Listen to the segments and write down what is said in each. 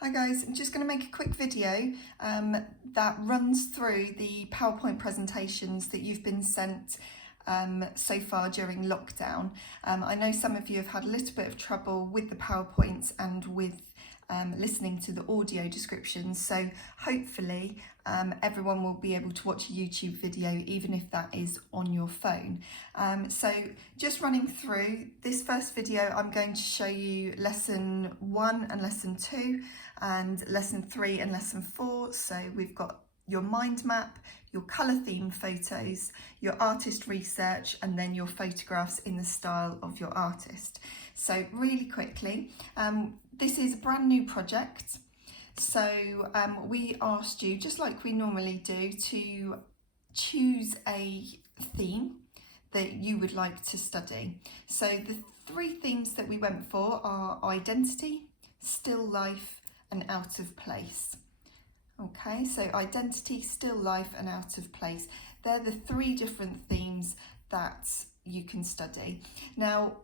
Hi guys, I'm just going to make a quick video that runs through the PowerPoint presentations that you've been sent so far during lockdown. I know some of you have had a little bit of trouble with the PowerPoints and with listening to the audio descriptions, so hopefully everyone will be able to watch a YouTube video even if that is on your phone. So just running through this first video, I'm going to show you lesson 1 and lesson 2 and lesson 3 and lesson 4. So we've got your mind map, your colour theme photos, your artist research, and then your photographs in the style of your artist. So really quickly, this is a brand new project. So we asked you, just like we normally do, to choose a theme that you would like to study. So the 3 themes that we went for are identity, still life, and out of place. Okay, so identity, still life, and out of place. They're the 3 different themes that you can study. Now,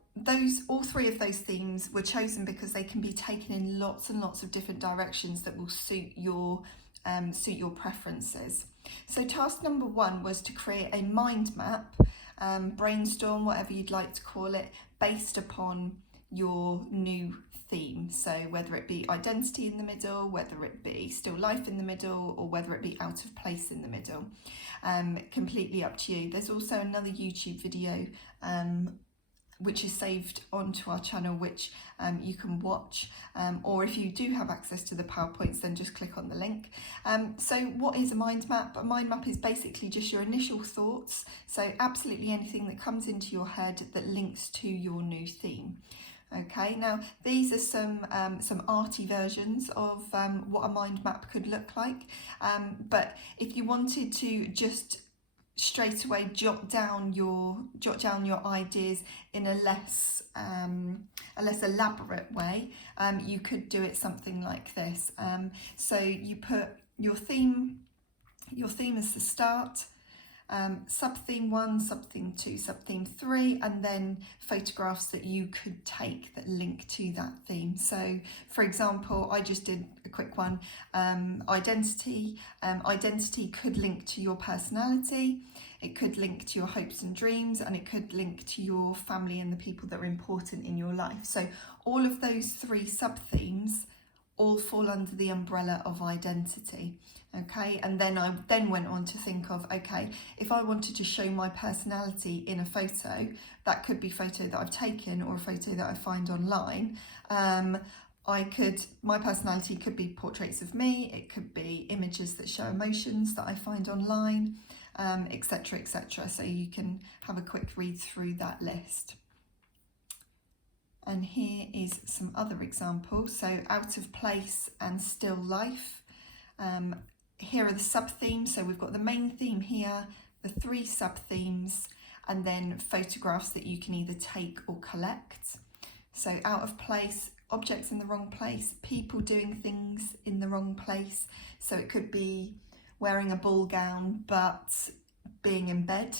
all 3 of those themes were chosen because they can be taken in lots and lots of different directions that will suit your preferences. So task number 1 was to create a mind map, brainstorm, whatever you'd like to call it, based upon your new theme. So whether it be identity in the middle, whether it be still life in the middle, or whether it be out of place in the middle, completely up to you. There's also another YouTube video which is saved onto our channel, which you can watch, or if you do have access to the PowerPoints, then just click on the link. So what is a mind map? A mind map is basically just your initial thoughts, so absolutely anything that comes into your head that links to your new theme. Okay, now these are some arty versions of what a mind map could look like, but if you wanted to just straight away jot down your ideas in a less elaborate way, you could do it something like this. So you put your theme as the start, sub-theme 1, sub-theme 2, sub-theme 3, and then photographs that you could take that link to that theme. So for example, I just did a quick one, identity. Identity could link to your personality, it could link to your hopes and dreams, and it could link to your family and the people that are important in your life. So all of those 3 sub-themes all fall under the umbrella of identity. Okay, and then I went on to think of, okay, if I wanted to show my personality in a photo, that could be a photo that I've taken or a photo that I find online. My personality could be portraits of me, it could be images that show emotions that I find online, etc, etc. So you can have a quick read through that list. And here is some other examples. So out of place and still life. Here are the sub-themes. So we've got the main theme here, the 3 sub-themes, and then photographs that you can either take or collect. So out of place, objects in the wrong place, people doing things in the wrong place. So it could be wearing a ball gown but being in bed.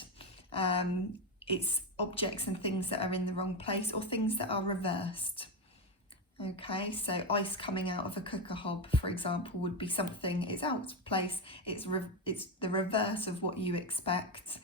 It's objects and things that are in the wrong place, or things that are reversed. Okay, so ice coming out of a cooker hob, for example, would be something, it's out of place, it's the reverse of what you expect.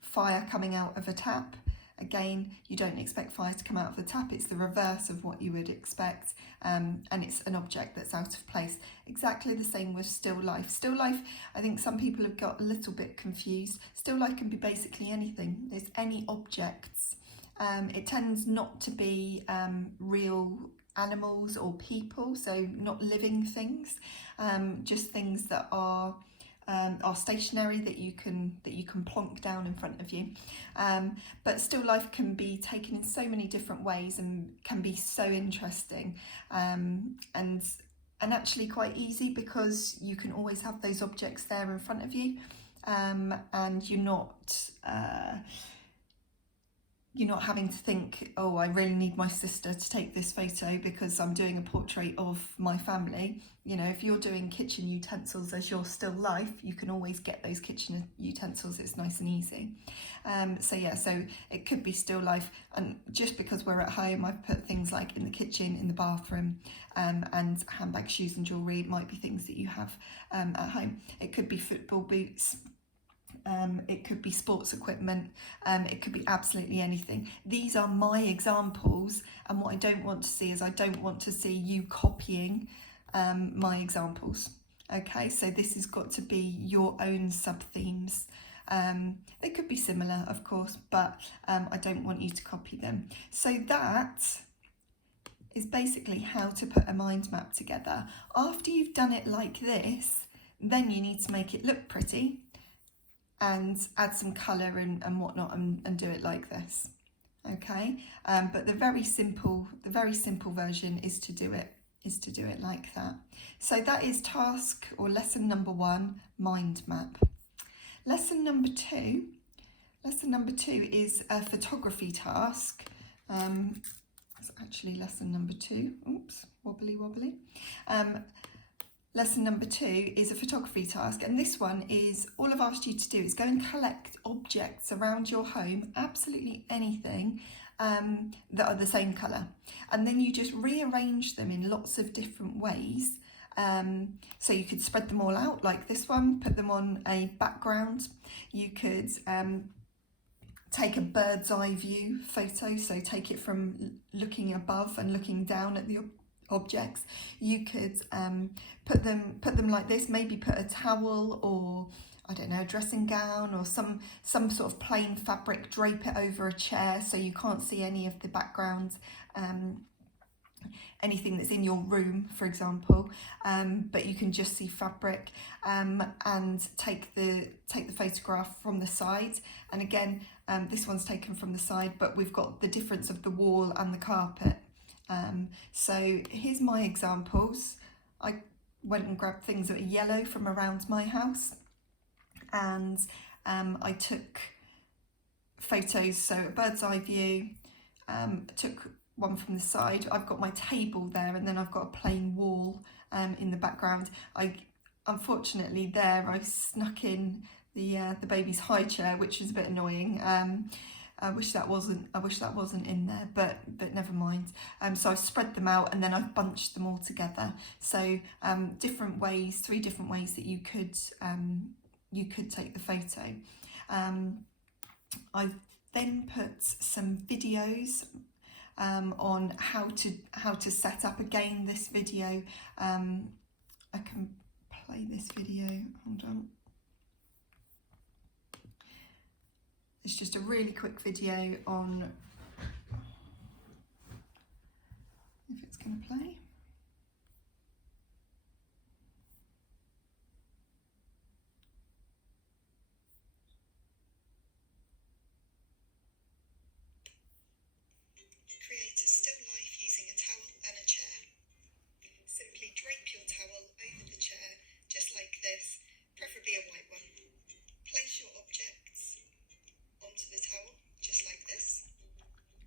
Fire coming out of a tap, again, you don't expect fire to come out of the tap, it's the reverse of what you would expect, and it's an object that's out of place. Exactly the same with still life. Still life, I think some people have got a little bit confused. Still life can be basically anything, there's any objects. It tends not to be real animals or people, so not living things, just things that are stationary, that you can plonk down in front of you. But still life can be taken in so many different ways and can be so interesting, and actually quite easy, because you can always have those objects there in front of you, and you're not you're not having to think, oh, I really need my sister to take this photo because I'm doing a portrait of my family. You know, if you're doing kitchen utensils as your still life, you can always get those kitchen utensils. It's nice and easy. So it could be still life. And just because we're at home, I've put things like in the kitchen, in the bathroom, and handbags, shoes and jewellery. It might be things that you have at home. It could be football boots. It could be sports equipment, it could be absolutely anything. These are my examples, and what I don't want to see is I don't want to see you copying my examples. Okay, so this has got to be your own sub-themes. They could be similar, of course, but I don't want you to copy them. So that is basically how to put a mind map together. After you've done it like this, then you need to make it look pretty and add some colour and whatnot and do it like this. Okay, but the very simple version is to do it like that. So that is task or lesson number 1, mind map. Lesson number 2 is a photography task. It's actually lesson number 2. Oops, wobbly. Lesson number 2 is a photography task, and this one is all I've asked you to do is go and collect objects around your home, absolutely anything, that are the same colour, and then you just rearrange them in lots of different ways. So you could spread them all out like this one, put them on a background. You could take a bird's eye view photo, so take it from looking above and looking down at the objects. You could put them like this, maybe put a towel or I don't know, a dressing gown or some sort of plain fabric, drape it over a chair so you can't see any of the background, anything that's in your room, for example, but you can just see fabric, and take the photograph from the side. And again, this one's taken from the side, but we've got the difference of the wall and the carpet. So here's my examples. I went and grabbed things that are yellow from around my house, and I took photos, so a bird's eye view, took one from the side. I've got my table there, and then I've got a plain wall in the background. Unfortunately I snuck in the baby's high chair, which was a bit annoying. I wish that wasn't in there, but never mind. So I've spread them out and then I've bunched them all together. So 3 different ways that you could take the photo. I've then put some videos on how to set up again this video. I can play this video. Hold on. It's just a really quick video on if it's going to play. Create a still life using a towel and a chair. Simply drape your towel over the chair, just like this, preferably a white one. Place your objects onto the towel, just like this.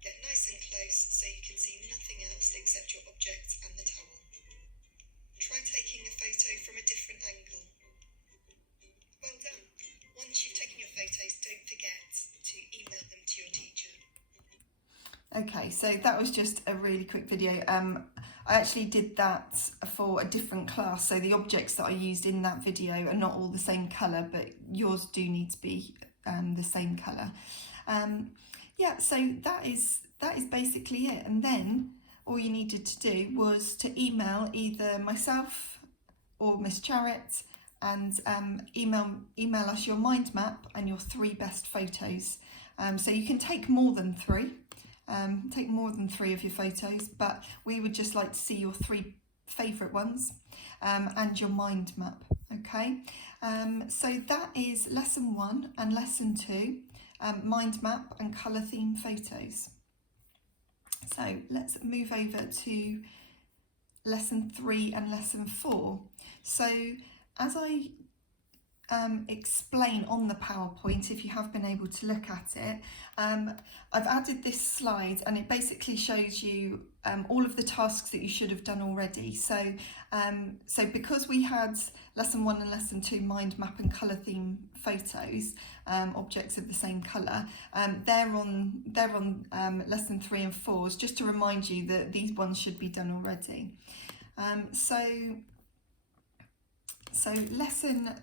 Get nice and close so you can see nothing else except your objects and the towel. Try taking a photo from a different angle. Well done. Once you've taken your photos, don't forget to email them to your teacher. Okay, so that was just a really quick video. I actually did that for a different class, so the objects that I used in that video are not all the same colour, but yours do need to be the same colour. Yeah, so that is basically it. And then all you needed to do was to email either myself or Miss Charrett, and email us your mind map and your 3 best photos. So you can take more than 3. Take more than 3 of your photos, but we would just like to see your 3 favourite ones, and your mind map. Okay, so that is lesson 1 and lesson 2, mind map and colour theme photos. So let's move over to lesson 3 and lesson 4. So as I explain on the PowerPoint, if you have been able to look at it, I've added this slide, and it basically shows you all of the tasks that you should have done already. So because we had lesson 1 and lesson 2 mind map and colour theme photos, objects of the same colour, they're on lesson 3 and 4, just to remind you that these ones should be done already. So lesson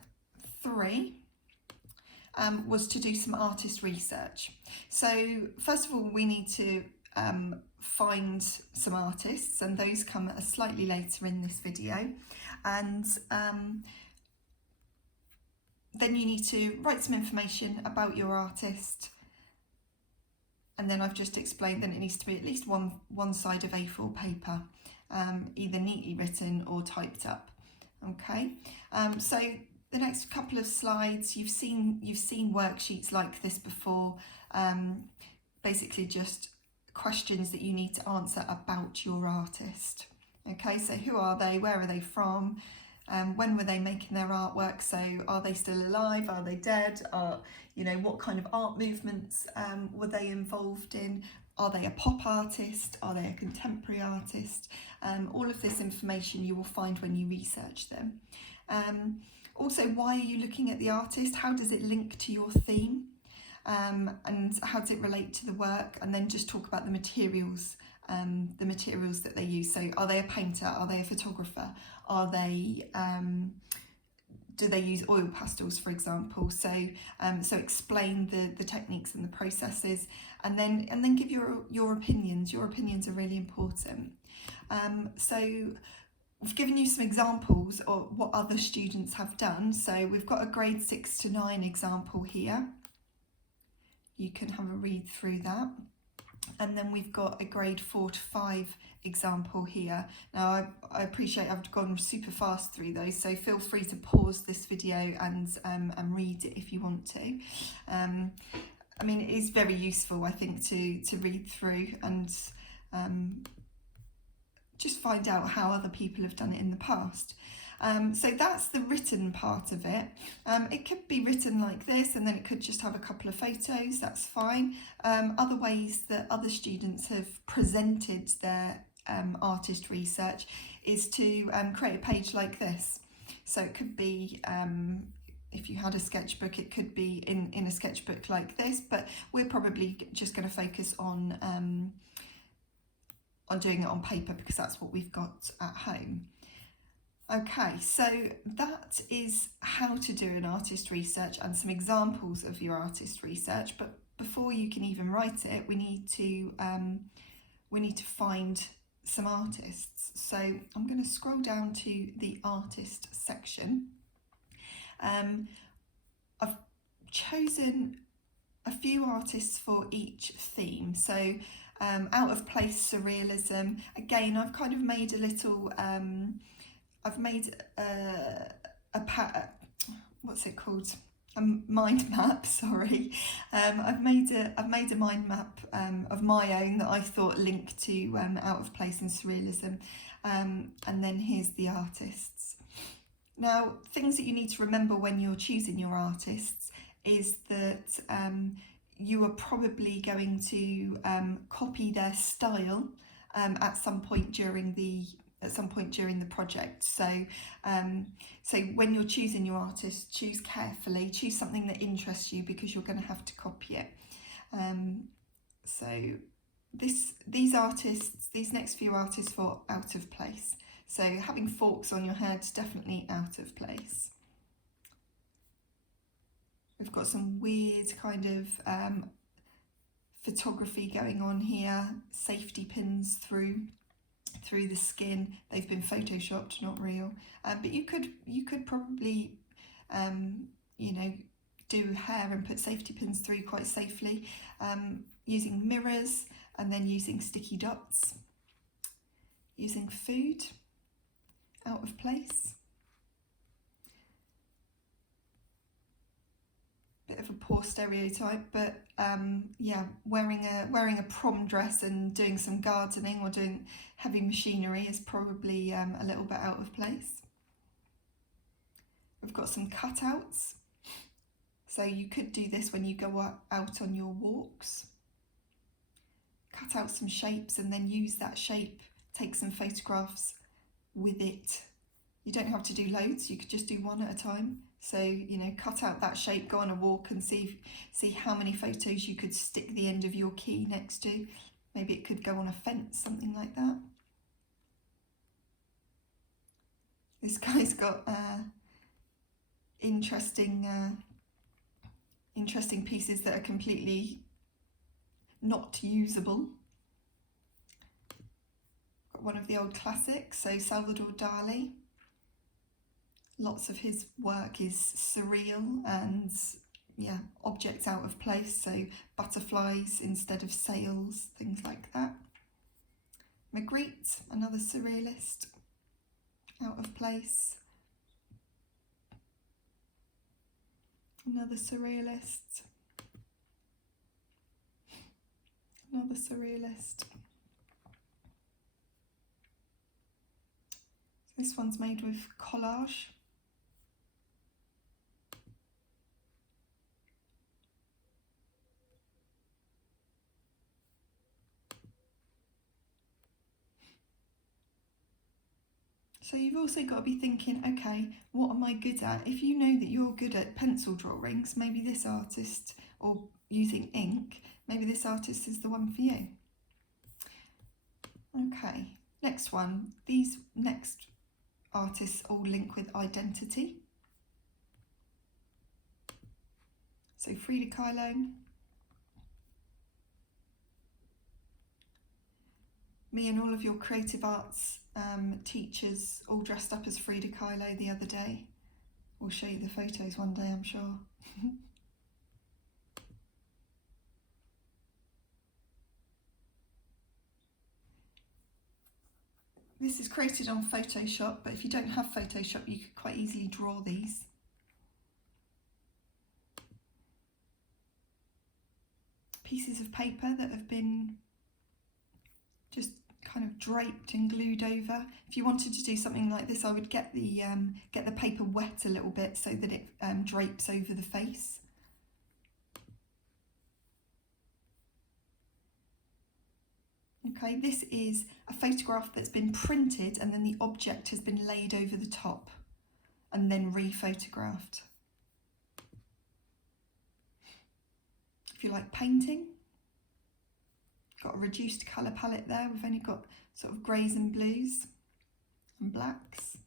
3 was to do some artist research. So first of all, we need to find some artists, and those come slightly later in this video. And then you need to write some information about your artist. And then I've just explained that it needs to be at least one side of A4 paper, either neatly written or typed up. Okay, so the next couple of slides, you've seen worksheets like this before, basically just questions that you need to answer about your artist. Okay, so who are they, where are they from, when were they making their artwork, so are they still alive, are they dead, what kind of art movements were they involved in, are they a pop artist, are they a contemporary artist? All of this information you will find when you research them. Also, why are you looking at the artist? How does it link to your theme? And how does it relate to the work? And then just talk about the materials that they use. So are they a painter? Are they a photographer? Are they do they use oil pastels, for example? So explain the techniques and the processes, and then give your opinions. Your opinions are really important. So we've given you some examples of what other students have done. So we've got a grade 6 to 9 example here. You can have a read through that. And then we've got a grade 4 to 5 example here. Now I appreciate I've gone super fast through those, so feel free to pause this video and read it if you want to. I mean, it is very useful, I think, to read through and just find out how other people have done it in the past. So that's the written part of it. It could be written like this, and then it could just have a couple of photos, that's fine. Other ways that other students have presented their artist research is to create a page like this. So it could be, if you had a sketchbook, it could be in a sketchbook like this, but we're probably just going to focus on doing it on paper because that's what we've got at home. Okay, so that is how to do an artist research and some examples of your artist research. But before you can even write it, we need to find some artists. So I'm going to scroll down to the artist section. I've chosen a few artists for each theme. So out of place surrealism. Again, I've kind of made a little. I've made what's it called? A mind map. Sorry, I've made a mind map of my own that I thought linked to out of place and surrealism, and then here's the artists. Now, things that you need to remember when you're choosing your artists is that you are probably going to copy their style at some point during the project. So when you're choosing your artist, choose carefully, choose something that interests you because you're going to have to copy it. So these next few artists for out of place. So having forks on your head, definitely out of place. We've got some weird kind of photography going on here, safety pins through the skin. They've been photoshopped, not real. But you could probably do hair and put safety pins through quite safely, using mirrors and then using sticky dots, using food, out of place. Bit of a poor stereotype, but yeah, wearing a prom dress and doing some gardening or doing heavy machinery is probably a little bit out of place. We've got some cutouts. So you could do this when you go out on your walks. Cut out some shapes and then use that shape, take some photographs with it. You don't have to do loads, you could just do one at a time. So, you know, cut out that shape, go on a walk and see how many photos you could stick the end of your key next to. Maybe it could go on a fence, something like that. This guy's got interesting pieces that are completely not usable. Got one of the old classics, so Salvador Dali. Lots of his work is surreal and, yeah, objects out of place, so butterflies instead of sails, things like that. Magritte, another surrealist, out of place. Another surrealist. Another surrealist. This one's made with collage. So you've also got to be thinking, okay, what am I good at? If you know that you're good at pencil drawings, maybe this artist, or using ink, maybe this artist is the one for you. Okay, next one. These next artists all link with identity. So Frieda Kylone. Me and all of your creative arts teachers all dressed up as Frieda Kylone the other day. We'll show you the photos one day, I'm sure. This is created on Photoshop, but if you don't have Photoshop, you could quite easily draw these. Pieces of paper that have been just kind of draped and glued over. If you wanted to do something like this, I would get the paper wet a little bit so that it drapes over the face. Okay, this is a photograph that's been printed and then the object has been laid over the top and then re-photographed. If you like painting, got a reduced colour palette there. We've only got sort of greys and blues and blacks.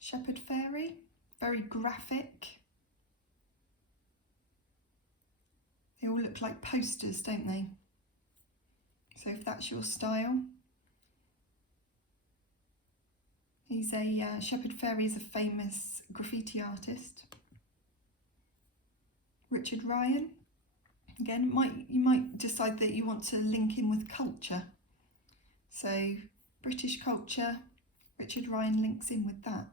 Shepherd Fairy, very graphic. They all look like posters, don't they? So if that's your style. He's a Shepherd Fairy is a famous graffiti artist. Richard Ryan. Again, you might decide that you want to link in with culture. So British culture, Richard Ryan links in with that.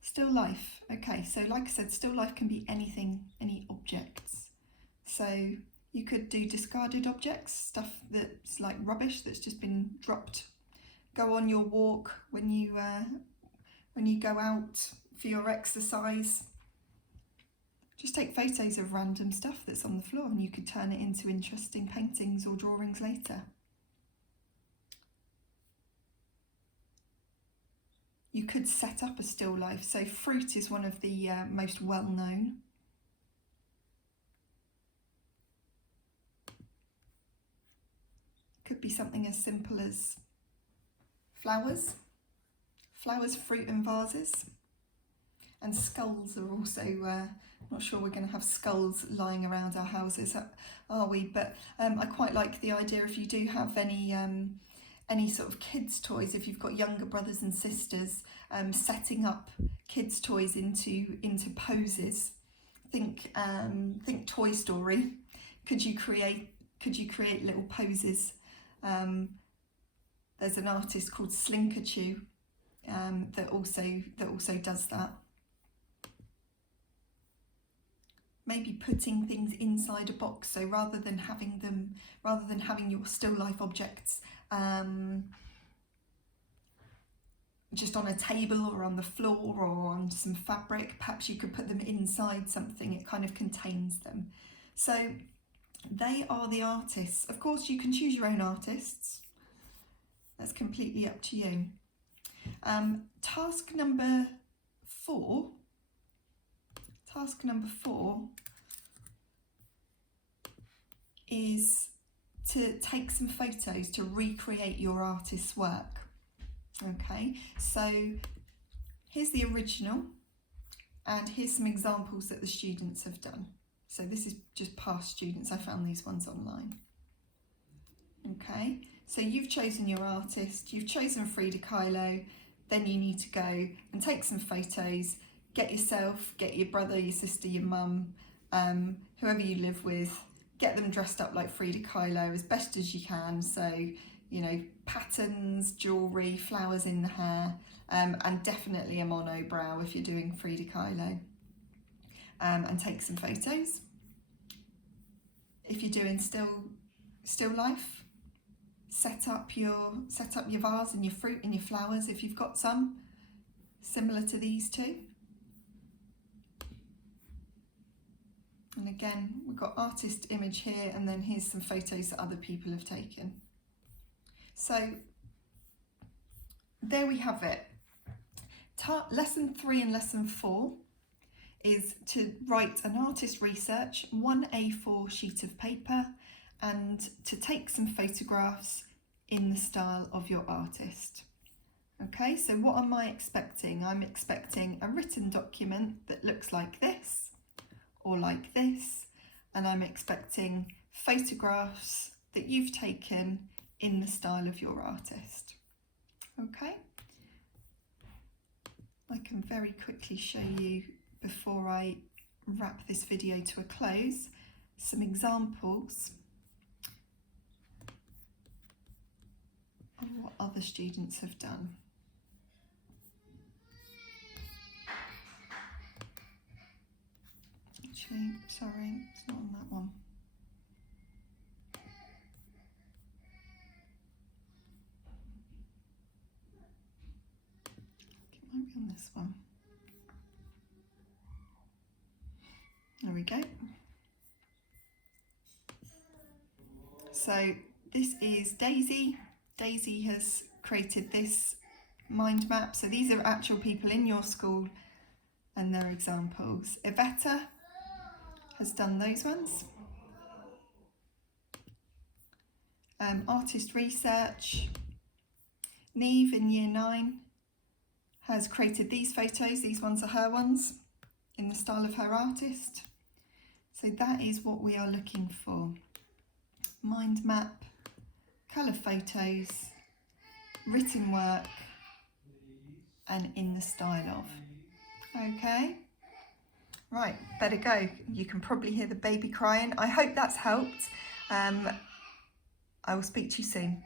Still life. Okay, so like I said, still life can be anything, any objects. So you could do discarded objects, stuff that's like rubbish that's just been dropped. Go on your walk when you go out for your exercise. Just take photos of random stuff that's on the floor and you could turn it into interesting paintings or drawings later. You could set up a still life. So fruit is one of the most well known. Could be something as simple as flowers, fruit and vases. And skulls are also, not sure we're going to have skulls lying around our houses, are we? But I quite like the idea if you do have any sort of kids' toys, if you've got younger brothers and sisters, setting up kids' toys into poses. Think Toy Story. Could you create little poses? There's an artist called Slinkerchew that also does that. Maybe putting things inside a box, so rather than having your still life objects just on a table or on the floor or on some fabric. Perhaps you could put them inside something, it kind of contains them. So they are the artists. Of course, you can choose your own artists. That's completely up to you. Task number 4 is to take some photos to recreate your artist's work. Okay, so here's the original and here's some examples that the students have done. So this is just past students, I found these ones online. Okay, so you've chosen your artist, you've chosen Frieda Kylone, then you need to go and take some photos, get yourself, get your brother, your sister, your mum, whoever you live with, get them dressed up like Frieda Kylone as best as you can. So, you know, patterns, jewellery, flowers in the hair, and definitely a monobrow if you're doing Frieda Kylone. And take some photos. If you're doing still life, set up your vase and your fruit and your flowers if you've got some, similar to these two. And again, we've got artist image here, and then here's some photos that other people have taken. So there we have it. Lesson 3 and lesson 4 is to write an artist research, 1 A4 sheet of paper, and to take some photographs in the style of your artist. Okay, so what am I expecting? I'm expecting a written document that looks like this or like this, and I'm expecting photographs that you've taken in the style of your artist. Okay, I can very quickly show you, before I wrap this video to a close, some examples of what other students have done. Actually, sorry, it's not on that one. It might be on this one. There we go. So this is Daisy. Daisy has created this mind map. So these are actual people in your school and their examples. Iveta has done those ones. Artist research. Neve in year 9 has created these photos. These ones are her ones in the style of her artist. So that is what we are looking for. Mind map, colour photos, written work, and in the style of. Okay, right, better go. You can probably hear the baby crying. I hope that's helped. I will speak to you soon.